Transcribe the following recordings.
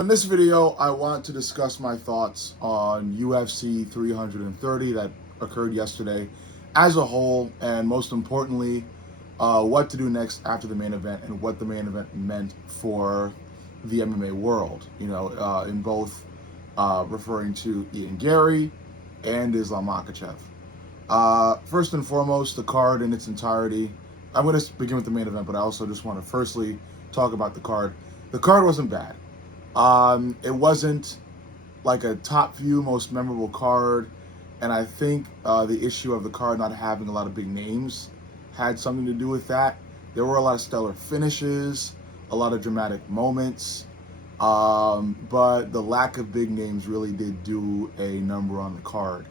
In this video, I want to discuss my thoughts on UFC 330 that occurred yesterday as a whole, and most importantly, what to do next after the main event and what the main event meant for the MMA world. In both referring to Ian Gary and Islam Makhachev. First and foremost, the card in its entirety. I'm going to begin with the main event, but I also just want to firstly talk about the card. The card wasn't bad. It wasn't like a top view, most memorable card, and I think the issue of the card not having a lot of big names had something to do with that. There were a lot of stellar finishes, a lot of dramatic moments, but the lack of big names really did do a number on the card.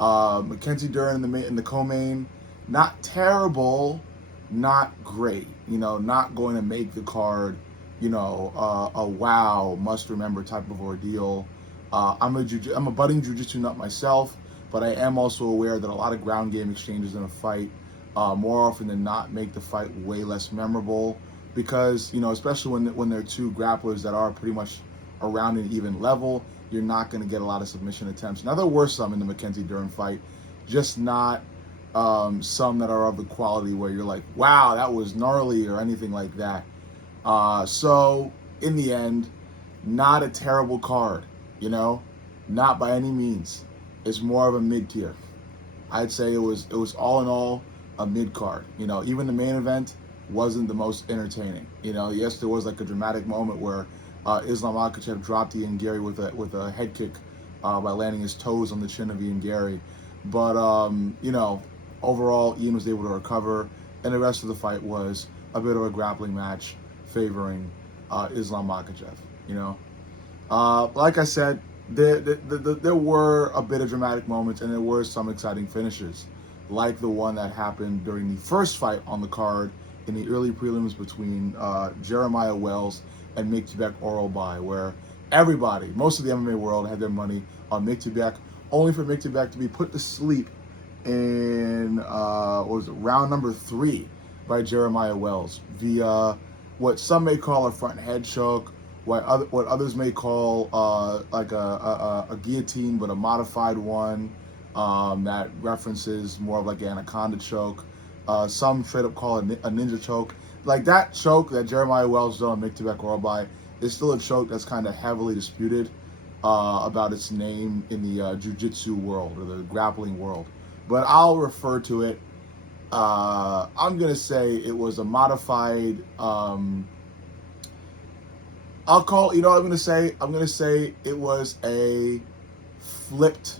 Mackenzie Dern in the co-main, not terrible, not great. Not going to make the card a wow, must remember type of ordeal. I'm a budding jiu-jitsu nut myself, but I am also aware that a lot of ground game exchanges in a fight, more often than not, make the fight way less memorable because, especially when there are two grapplers that are pretty much around an even level, you're not going to get a lot of submission attempts. Now, there were some in the Mackenzie Dern fight, just not some that are of the quality where you're like, wow, that was gnarly or anything like that. So in the end, not a terrible card, not by any means. It's more of a mid tier. I'd say it was all in all a mid card. Even the main event wasn't the most entertaining. Yes, there was like a dramatic moment where Islam Makhachev dropped Ian Gary with a head kick by landing his toes on the chin of Ian Gary. But overall, Ian was able to recover, and the rest of the fight was a bit of a grappling match favoring Islam Makhachev. Like I said, there were a bit of dramatic moments and there were some exciting finishes, like the one that happened during the first fight on the card in the early prelims between Jeremiah Wells and Miktybek Orolbai, where everybody, most of the MMA world, had their money on Miktybek, only for Miktybek to be put to sleep in round number 3 by Jeremiah Wells via what some may call a front head choke, what others may call like a guillotine, but a modified one that references more of like an anaconda choke. Some straight up call it a ninja choke. Like that choke that Jeremiah Wells did on Miktybek Orolbai is still a choke that's kind of heavily disputed about its name in the jiu-jitsu world or the grappling world. But I'll refer to it. I'm gonna say it was a modified. I'll call. You know what I'm gonna say? I'm gonna say it was a flipped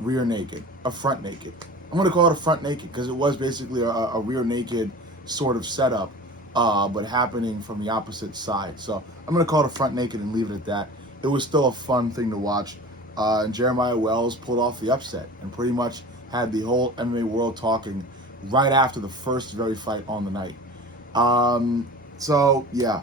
rear naked, a front naked. I'm gonna call it a front naked because it was basically a rear naked sort of setup, but happening from the opposite side. So I'm gonna call it a front naked and leave it at that. It was still a fun thing to watch, and Jeremiah Wells pulled off the upset and pretty much had the whole MMA world talking right after the first very fight on the night. So yeah,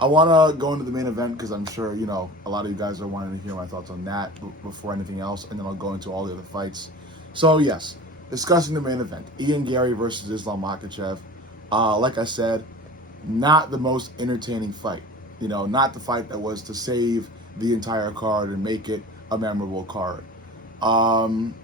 I want to go into the main event because I'm sure a lot of you guys are wanting to hear my thoughts on that before anything else, and then I'll go into all the other fights. So yes, discussing the main event, Ian Gary versus Islam Makhachev. Like I said, not the most entertaining fight. Not the fight that was to save the entire card and make it a memorable card. Islam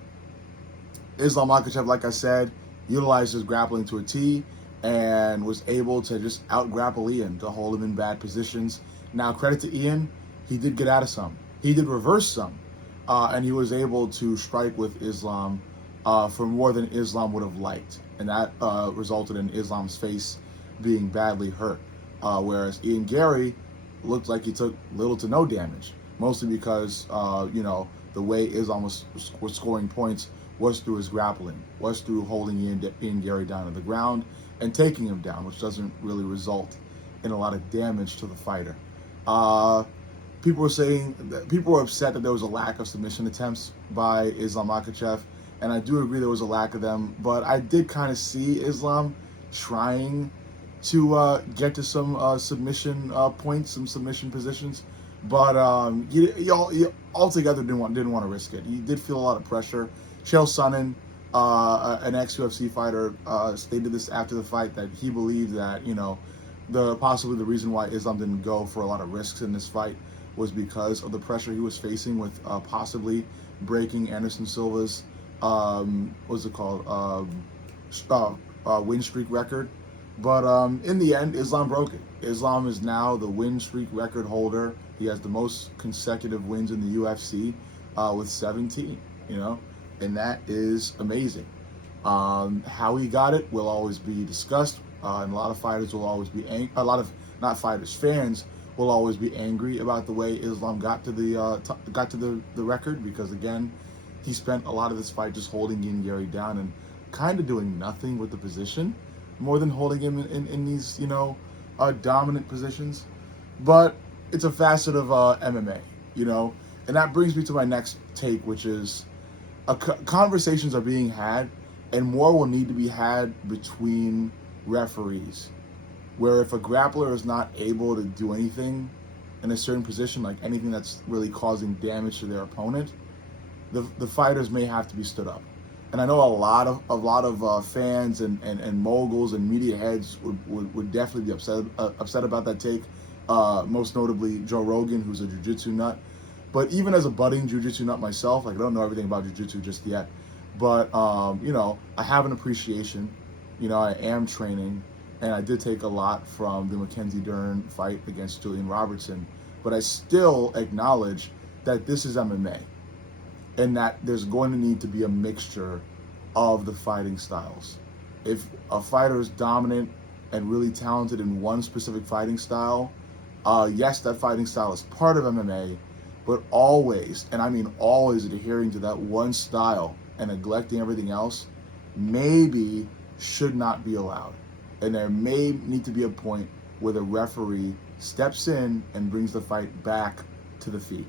Makhachev, like I said, utilized his grappling to a T and was able to just out-grapple Ian to hold him in bad positions. Now, credit to Ian, he did get out of some. He did reverse some, and he was able to strike with Islam for more than Islam would have liked, and that resulted in Islam's face being badly hurt, whereas Ian Gary looked like he took little to no damage, mostly because, the way Islam was scoring points was through his grappling, was through holding Ian Gary down to the ground and taking him down, which doesn't really result in a lot of damage to the fighter. People were upset that there was a lack of submission attempts by Islam Makhachev, and I do agree there was a lack of them, but I did kind of see Islam trying to get to some submission points, some submission positions, but he altogether didn't want to risk it. He did feel a lot of pressure. Chael Sonnen, an ex-UFC fighter, stated this after the fight that he believed that possibly the reason why Islam didn't go for a lot of risks in this fight was because of the pressure he was facing with possibly breaking Anderson Silva's what's it called win streak record. But in the end, Islam broke it. Islam is now the win streak record holder. He has the most consecutive wins in the UFC with 17. You know, and that is amazing. How he got it will always be discussed, and a lot of fighters will always be a lot of not fighters, fans will always be angry about the way Islam got to the record, because again, he spent a lot of this fight just holding Ian Gary down and kind of doing nothing with the position, more than holding him in these dominant positions. But it's a facet of MMA, and that brings me to my next take, which is conversations are being had, and more will need to be had between referees, where if a grappler is not able to do anything in a certain position, like anything that's really causing damage to their opponent, the fighters may have to be stood up. And I know a lot of fans and moguls and media heads would definitely be upset about that take. Most notably Joe Rogan, who's a jiu-jitsu nut. But even as a budding jiu-jitsu nut myself, like I don't know everything about jiu-jitsu just yet, but I have an appreciation. I am training, and I did take a lot from the Mackenzie Dern fight against Julian Robertson, but I still acknowledge that this is MMA, and that there's going to need to be a mixture of the fighting styles. If a fighter is dominant and really talented in one specific fighting style, yes, that fighting style is part of MMA, but always, and I mean always, adhering to that one style and neglecting everything else maybe should not be allowed. And there may need to be a point where the referee steps in and brings the fight back to the feet.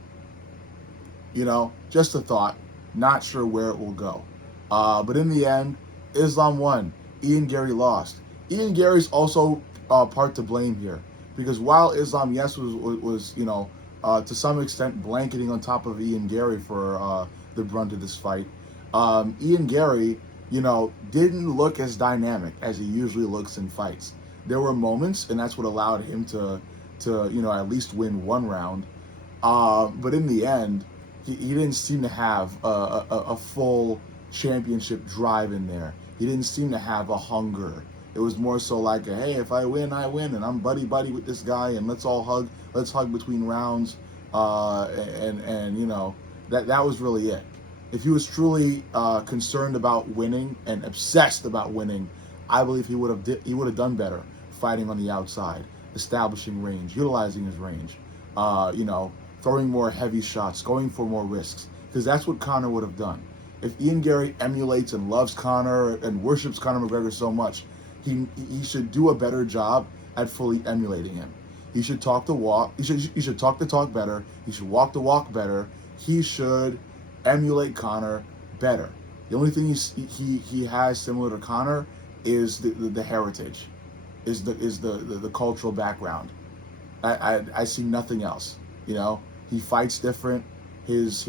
Just a thought. Not sure where it will go. But in the end, Islam won. Ian Gary lost. Ian Gary's also part to blame here, because while Islam, yes, was to some extent blanketing on top of Ian Gary for the brunt of this fight, Ian Gary, didn't look as dynamic as he usually looks in fights. There were moments, and that's what allowed him to at least win one round. But in the end, he didn't seem to have a full championship drive in there. He didn't seem to have a hunger. It was more so like, hey, if I win, I win, and I'm buddy with this guy, and let's hug between rounds, and that was really it. If he was truly concerned about winning and obsessed about winning, I believe he would have done better fighting on the outside, establishing range, utilizing his range, throwing more heavy shots, going for more risks, because that's what Conor would have done. If Ian Gary emulates and loves Conor and worships Conor McGregor so much, he should do a better job at fully emulating him. He should talk the walk. He should talk the talk better. He should walk the walk better. He should emulate Conor better. The only thing he has similar to Conor is the heritage, is the cultural background. I see nothing else. He fights different. His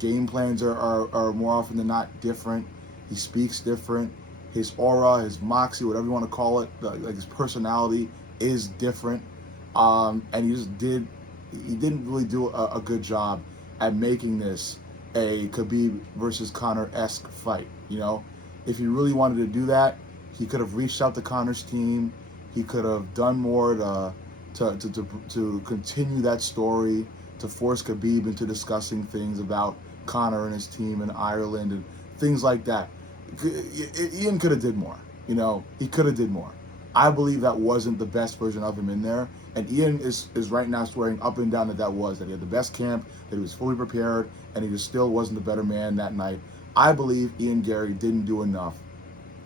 game plans are more often than not different. He speaks different. His aura, his moxie, whatever you want to call it, like his personality is different. And he didn't really do a good job at making this a Khabib versus Conor-esque fight. If he really wanted to do that, he could have reached out to Conor's team. He could have done more to continue that story, to force Khabib into discussing things about Conor and his team in Ireland and things like that. Ian could have did more. He could have did more. I believe that wasn't the best version of him in there. And Ian is right now swearing up and down that he had the best camp, that he was fully prepared, and he just still wasn't the better man that night. I believe Ian Gary didn't do enough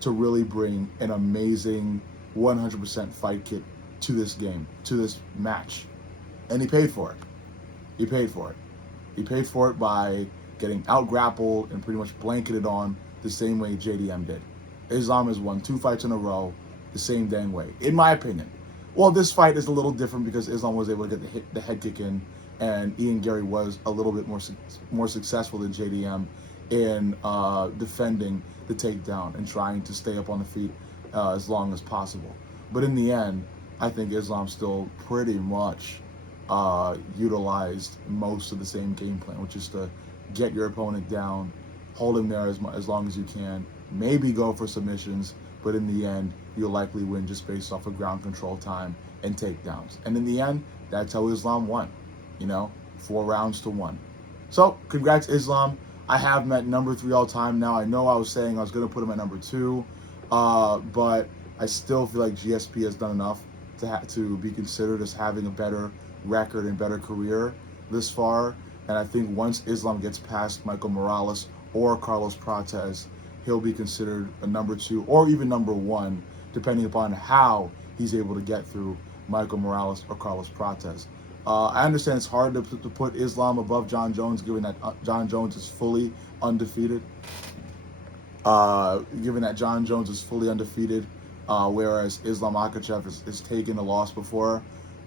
to really bring an amazing 100% fight kit to this game, to this match. And he paid for it. He paid for it. He paid for it by getting out-grappled and pretty much blanketed on the same way JDM did. Islam has won 2 fights in a row the same dang way, in my opinion. Well, this fight is a little different because Islam was able to get the head kick in, and Ian Gary was a little bit more successful than JDM in defending the takedown and trying to stay up on the feet as long as possible. But in the end, I think Islam still pretty much utilized most of the same game plan, which is to get your opponent down, hold him there as long as you can, maybe go for submissions, but in the end, you'll likely win just based off of ground control time and takedowns. And in the end, that's how Islam won, 4 rounds to 1. So, congrats, Islam. I have him at number 3 all time now. I know I was saying I was going to put him at number 2, but I still feel like GSP has done enough to be considered as having a better record and better career this far. And I think once Islam gets past Michael Morales or Carlos Prates, he'll be considered a number 2 or even number 1, depending upon how he's able to get through Michael Morales or Carlos Prates. I understand it's hard to put Islam above John Jones, given that John Jones is fully undefeated. Whereas Islam Makhachev has taken a loss before.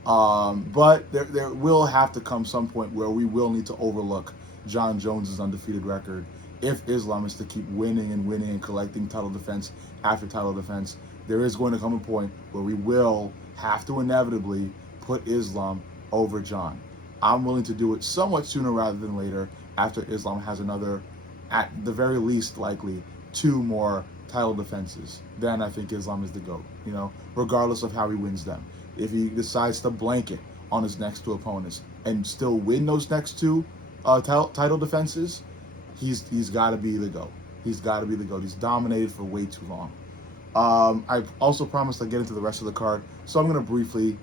But there will have to come some point where we will need to overlook John Jones's undefeated record if Islam is to keep winning and collecting title defense after title defense. There is going to come a point where we will have to inevitably put Islam over John. I'm willing to do it somewhat sooner rather than later, after Islam has another, at the very least likely, 2 more title defenses. Then I think Islam is the GOAT, regardless of how he wins them. If he decides to blanket on his next 2 opponents and still win those next 2 title defenses, he's got to be the GOAT. He's got to be the GOAT. He's dominated for way too long. I also promised I'd get into the rest of the card, so I'm going to briefly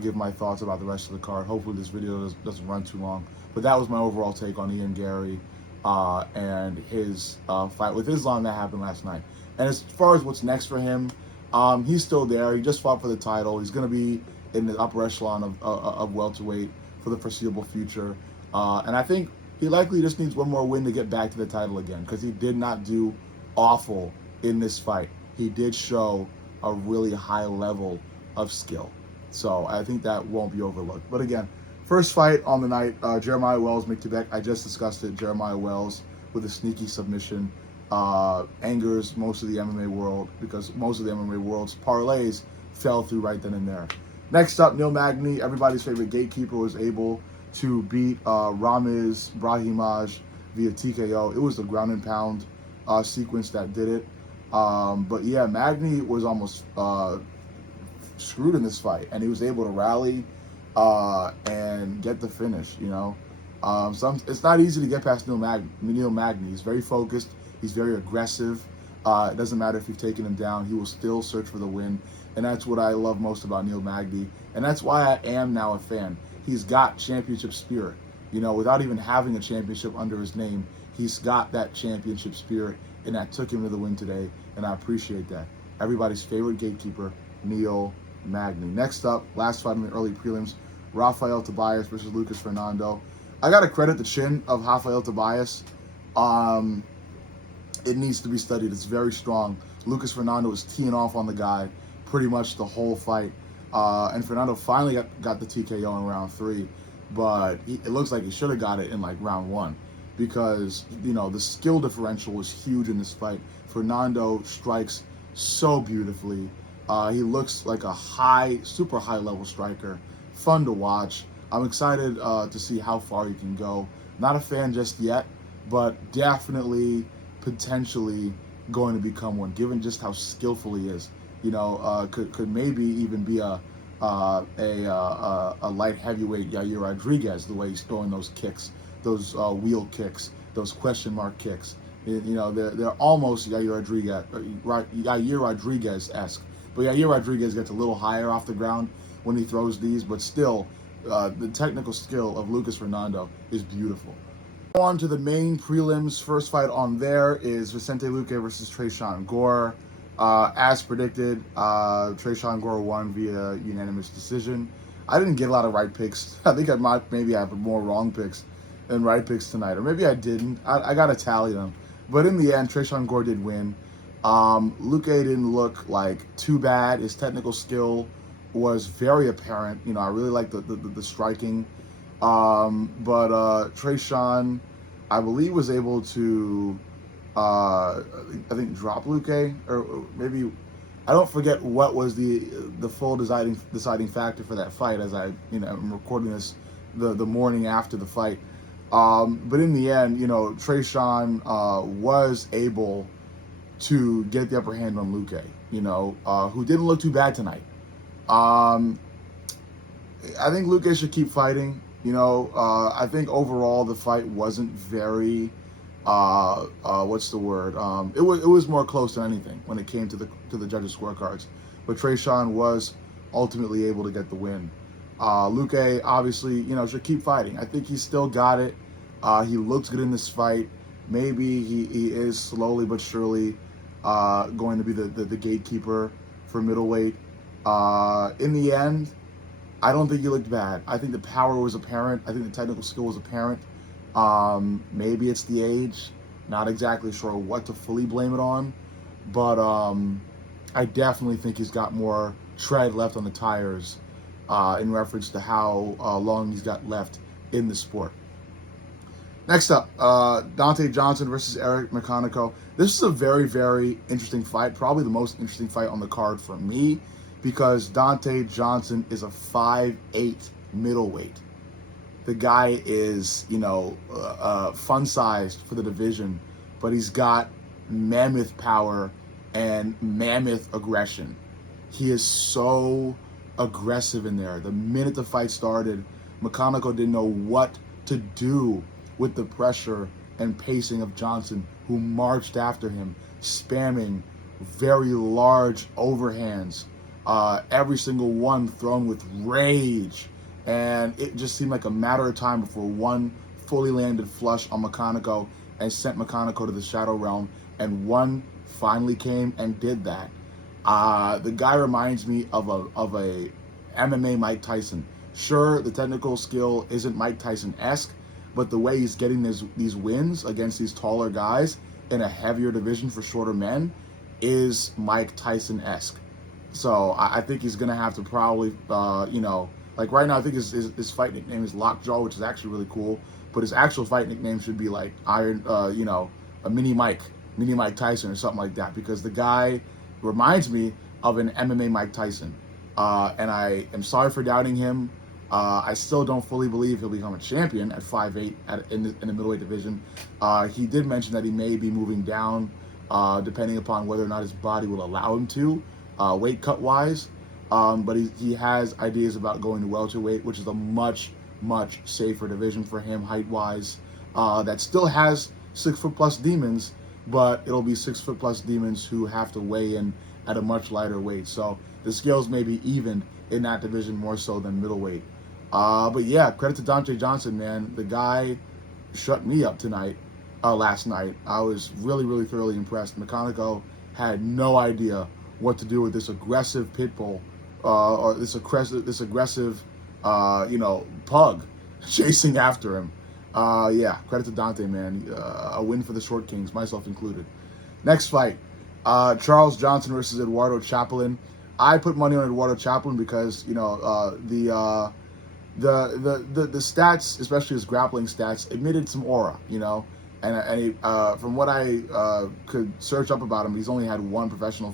give my thoughts about the rest of the card. Hopefully this video doesn't run too long. But that was my overall take on Ian Gary and his fight with Islam that happened last night. And as far as what's next for him, he's still there. He just fought for the title. He's going to be in the upper echelon of welterweight for the foreseeable future. And I think he likely just needs one more win to get back to the title again, because he did not do awful in this fight. He did show a really high level of skill. So I think that won't be overlooked. But again, first fight on the night, Jeremiah Wells, Mick Tibek. I just discussed it. Jeremiah Wells with a sneaky submission. Angers most of the MMA world, because most of the MMA world's parlays fell through right then and there. Next up, Neil Magny, everybody's favorite gatekeeper, was able to beat Ramiz Brahimaj via TKO. It was the ground and pound sequence that did it. But yeah, Magny was almost screwed in this fight, and he was able to rally and get the finish. It's not easy to get past Neil Magny. He's very focused. He's very aggressive. It doesn't matter if you've taken him down. He will still search for the win. And that's what I love most about Neil Magny. And that's why I am now a fan. He's got championship spirit. Without even having a championship under his name, he's got that championship spirit. And that took him to the win today. And I appreciate that. Everybody's favorite gatekeeper, Neil Magny. Next up, last fight in the early prelims, Rafael Tobias versus Lucas Fernando. I got to credit the chin of Rafael Tobias. It needs to be studied. It's very strong. Lucas Fernando was teeing off on the guy pretty much the whole fight. And Fernando finally got the TKO in round 3. But it looks like he should have got it in like round 1. Because, the skill differential was huge in this fight. Fernando strikes so beautifully. He looks like a super high level striker. Fun to watch. I'm excited to see how far he can go. Not a fan just yet, but definitely potentially going to become one, given just how skillful he is. Could maybe even be a light heavyweight Yair Rodriguez, the way he's throwing those kicks, those wheel kicks, those question mark kicks. They're almost Yair Rodriguez-esque. But Yair Rodriguez gets a little higher off the ground when he throws these, but still, the technical skill of Lucas Fernando is beautiful. On to the main prelims. First fight on there is Vicente Luque versus Tresean Gore. As predicted, Tresean Gore won via unanimous decision. I didn't get a lot of right picks. I think I might maybe have more wrong picks than right picks tonight, or maybe I didn't. I got to tally them. But in the end, Tresean Gore did win. Luque didn't look like too bad. His technical skill was very apparent. I really like the striking. But Tresean, I believe, was able to, I think, drop Luque, or maybe I don't forget what was the full deciding factor for that fight, as I'm recording this the morning after the fight. But in the end, Trayshawn was able to get the upper hand on Luque, who didn't look too bad tonight. Um, I think Luque should keep fighting. I think overall the fight wasn't very, what's the word? It was more close than anything when it came to the judges' scorecards. But Trayshawn was ultimately able to get the win. Luque obviously, should keep fighting. I think he's still got it. He looks good in this fight. Maybe he is slowly but surely going to be the gatekeeper for middleweight. In the end, I don't think he looked bad. I think the power was apparent. I think the technical skill was apparent. Maybe it's the age. Not exactly sure what to fully blame it on. But I definitely think he's got more tread left on the tires in reference to how long he's got left in the sport. Next up, Dante Johnson versus Eric McConaughey. This is a very, very interesting fight. Probably the most interesting fight on the card for me, because Dante Johnson is a 5'8" middleweight. The guy is, fun-sized for the division, but he's got mammoth power and mammoth aggression. He is so aggressive in there. The minute the fight started, McConaughey didn't know what to do with the pressure and pacing of Johnson, who marched after him, spamming very large overhands, every single one thrown with rage. And it just seemed like a matter of time before one fully landed flush on McConaughey and sent McConaughey to the shadow realm, and one finally came and did that. The guy reminds me of a MMA Mike Tyson. Sure, the technical skill isn't Mike Tyson-esque, but the way he's getting these wins against these taller guys in a heavier division for shorter men is Mike Tyson-esque. So I think he's going to have to probably, like right now I think his fight nickname is Lockjaw, which is actually really cool. But his actual fight nickname should be like a Mini Mike Tyson or something like that, because the guy reminds me of an MMA Mike Tyson. And I am sorry for doubting him. I still don't fully believe he'll become a champion at 5'8" in the middleweight division. He did mention that he may be moving down, depending upon whether or not his body will allow him to, weight cut wise. But he has ideas about going to welterweight, which is a much, much safer division for him height wise. That still has 6 foot plus demons, but it'll be 6 foot plus demons who have to weigh in at a much lighter weight. So the scales may be evened in that division more so than middleweight. But yeah, credit to Dante Johnson, man. The guy shut me up last night. I was really, really thoroughly impressed. McConaughey had no idea what to do with this aggressive pit bull, or this aggressive, pug chasing after him. Yeah, credit to Dante, man. A win for the Short Kings, myself included. Next fight, Charles Johnson versus Eduardo Chaplin. I put money on Eduardo Chaplin because the stats, especially his grappling stats, admitted some aura, and he, from what I could search up about him, he's only had one professional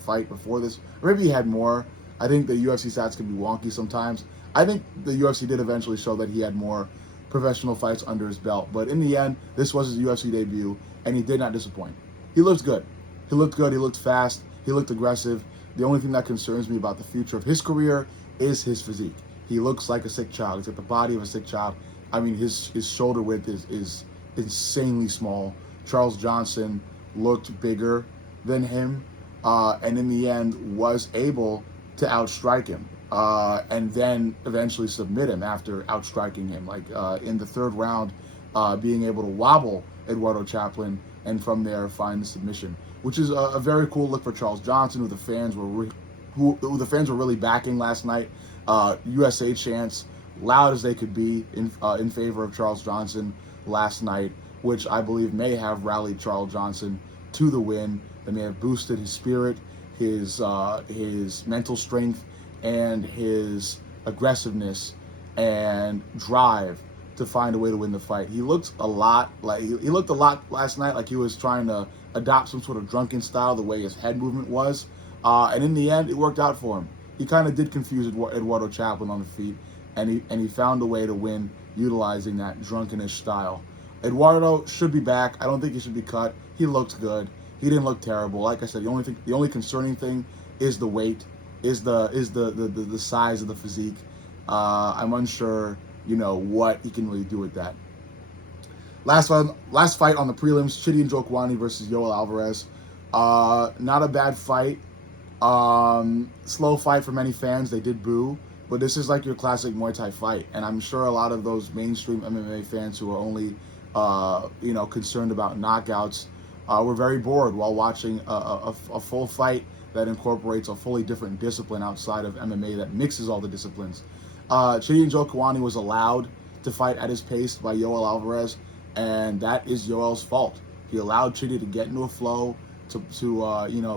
fight before this, or maybe he had more. I think the UFC stats can be wonky sometimes. I think the UFC did eventually show that he had more professional fights under his belt, but in the end, this was his UFC debut, and he did not disappoint. He looked good. He looked fast. He looked aggressive. The only thing that concerns me about the future of his career is his physique. He looks like a sick child. He's got the body of a sick child. I mean, his shoulder width is insanely small. Charles Johnson looked bigger than him, and in the end was able to outstrike him, and then eventually submit him after outstriking him. Like in the third round, being able to wobble Eduardo Chaplin and from there find the submission, which is a very cool look for Charles Johnson, who the fans were really backing last night. USA chants, loud as they could be, in favor of Charles Johnson last night, which I believe may have rallied Charles Johnson to the win. They may have boosted his spirit, his mental strength, and his aggressiveness and drive to find a way to win the fight. He looked a lot last night like he was trying to adopt some sort of drunken style, the way his head movement was. And in the end, it worked out for him. He kind of did confuse Eduardo Chaplin on the feet, and he found a way to win utilizing that drunkenish style. Eduardo should be back. I don't think he should be cut. He looked good. He didn't look terrible. Like I said, the only concerning thing is the weight, is the size of the physique. I'm unsure, what he can really do with that. Last fight on the prelims: Chidi Njokuani versus Yoel Alvarez. Not a bad fight. Slow fight for many fans. They did boo, but this is like your classic Muay Thai fight, and I'm sure a lot of those mainstream MMA fans who are only concerned about knockouts were very bored while watching a full fight that incorporates a fully different discipline outside of MMA that mixes all the disciplines. Chidi Njokuani was allowed to fight at his pace by Yoel Alvarez, and that is Yoel's fault. He allowed Chidi to get into a flow, to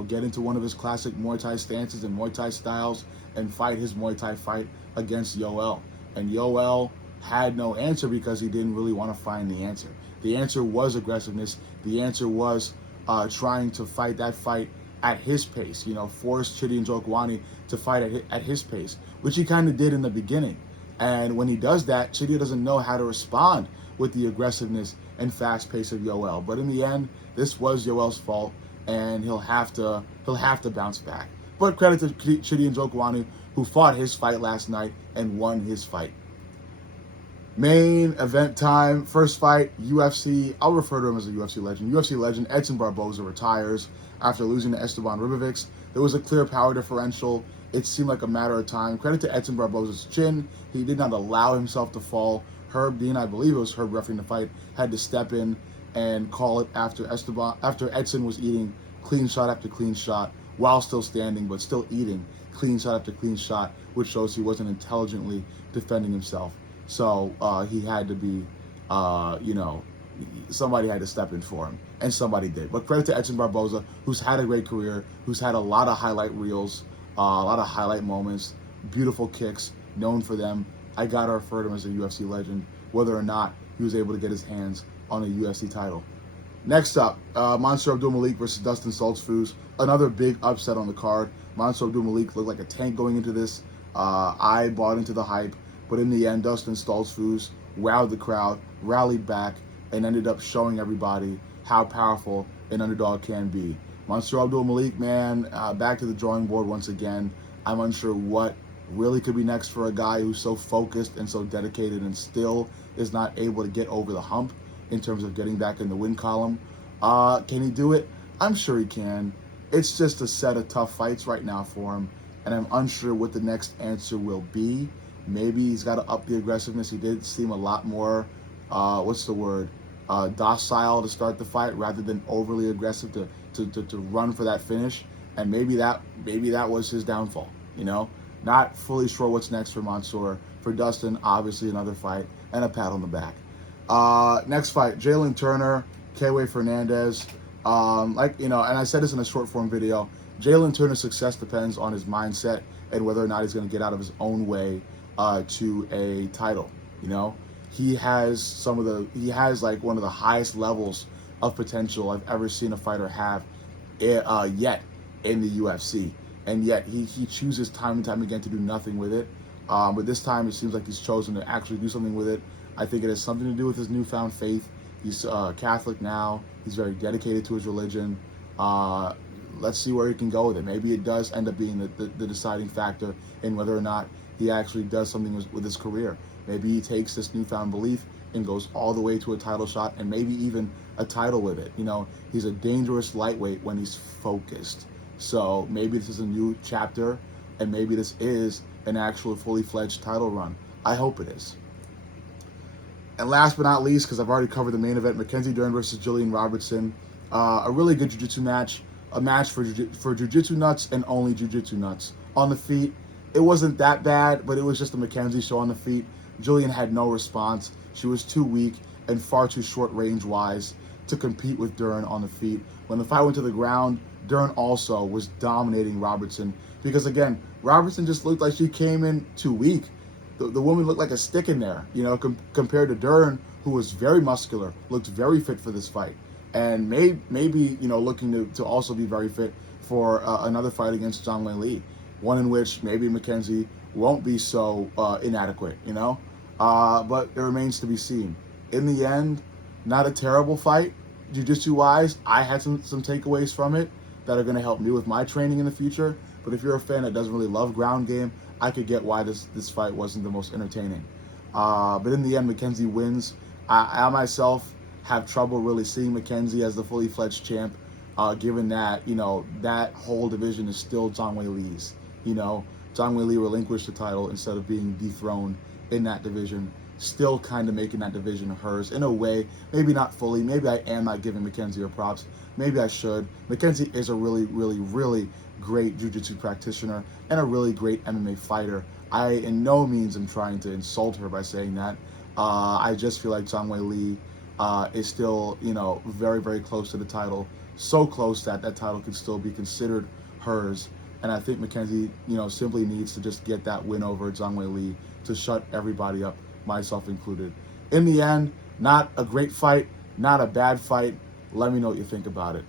get into one of his classic Muay Thai stances and Muay Thai styles and fight his Muay Thai fight against Yoel. And Yoel had no answer because he didn't really want to find the answer. The answer was aggressiveness. The answer was trying to fight that fight at his pace, force Chidi Njokuani to fight at his pace, which he kind of did in the beginning. And when he does that, Chidi doesn't know how to respond with the aggressiveness and fast pace of Yoel. But in the end, this was Yoel's fault, and he'll have to bounce back. But credit to Chidi Njokuani, who fought his fight last night and won his fight. Main event time. First fight, UFC. I'll refer to him as a UFC legend. UFC legend Edson Barboza retires after losing to Esteban Ribovics. There was a clear power differential. It seemed like a matter of time. Credit to Edson Barboza's chin. He did not allow himself to fall. Herb Dean, I believe it was Herb refereeing the fight, had to step in and call it after Edson was eating clean shot after clean shot while still standing, but still eating clean shot after clean shot, which shows he wasn't intelligently defending himself. So he had to be, somebody had to step in for him, and somebody did. But credit to Edson Barboza, who's had a great career, who's had a lot of highlight reels, a lot of highlight moments, beautiful kicks, known for them. I gotta refer to him as a UFC legend, whether or not he was able to get his hands on a UFC title. Next up, Mansour Abdul-Malik versus Dustin Stoltzfus. Another big upset on the card. Mansour Abdul-Malik looked like a tank going into this. I bought into the hype, but in the end, Dustin Stoltzfus wowed the crowd, rallied back, and ended up showing everybody how powerful an underdog can be. Mansour Abdul-Malik, man, back to the drawing board once again. I'm unsure what really could be next for a guy who's so focused and so dedicated and still is not able to get over the hump in terms of getting back in the win column. Can he do it? I'm sure he can. It's just a set of tough fights right now for him, and I'm unsure what the next answer will be. Maybe he's got to up the aggressiveness. He did seem a lot more, docile to start the fight rather than overly aggressive to run for that finish. And maybe that was his downfall, Not fully sure what's next for Mansour. For Dustin, obviously another fight and a pat on the back. Next fight, Jalen Turner, Kewe Fernandez. And I said this in a short form video, Jalen Turner's success depends on his mindset and whether or not he's going to get out of his own way to a title. He has one of the highest levels of potential I've ever seen a fighter have yet in the UFC. And yet he chooses time and time again to do nothing with it. But this time it seems like he's chosen to actually do something with it. I think it has something to do with his newfound faith. He's Catholic now. He's very dedicated to his religion. Let's see where he can go with it. Maybe it does end up being the deciding factor in whether or not he actually does something with his career. Maybe he takes this newfound belief and goes all the way to a title shot and maybe even a title with it. He's a dangerous lightweight when he's focused. So maybe this is a new chapter, and maybe this is an actual fully fledged title run. I hope it is. And last but not least, because I've already covered the main event, Mackenzie Dern versus Jillian Robertson. A really good jiu-jitsu match. A match for jiu-jitsu nuts and only jiu-jitsu nuts. On the feet, it wasn't that bad, but it was just a Mackenzie show on the feet. Jillian had no response. She was too weak and far too short range-wise to compete with Dern on the feet. When the fight went to the ground, Dern also was dominating Robertson because, again, Robertson just looked like she came in too weak. The woman looked like a stick in there, compared to Dern, who was very muscular, looked very fit for this fight, and maybe looking to also be very fit for another fight against Zhang Wei Li, one in which maybe Mackenzie won't be so inadequate, you know? But it remains to be seen. In the end, not a terrible fight, jiu-jitsu wise. I had some takeaways from it that are going to help me with my training in the future. But if you're a fan that doesn't really love ground game, I could get why this fight wasn't the most entertaining. But in the end, Mackenzie wins. I myself have trouble really seeing Mackenzie as the fully fledged champ, given that, you know, that whole division is still Zhang Wei Li's. You know, Zhang Wei Li relinquished the title instead of being dethroned in that division, still kind of making that division hers in a way. Maybe not fully. Maybe I am not giving Mackenzie her props. Maybe I should. Mackenzie is a really, really, really great jiu-jitsu practitioner and a really great MMA fighter. I in no means am trying to insult her by saying that. I just feel like Zhang Wei Li is still, you know, very, very close to the title. So close that that title could still be considered hers. And I think Mackenzie, you know, simply needs to just get that win over Zhang Wei Li to shut everybody up, myself included. In the end, not a great fight, not a bad fight. Let me know what you think about it.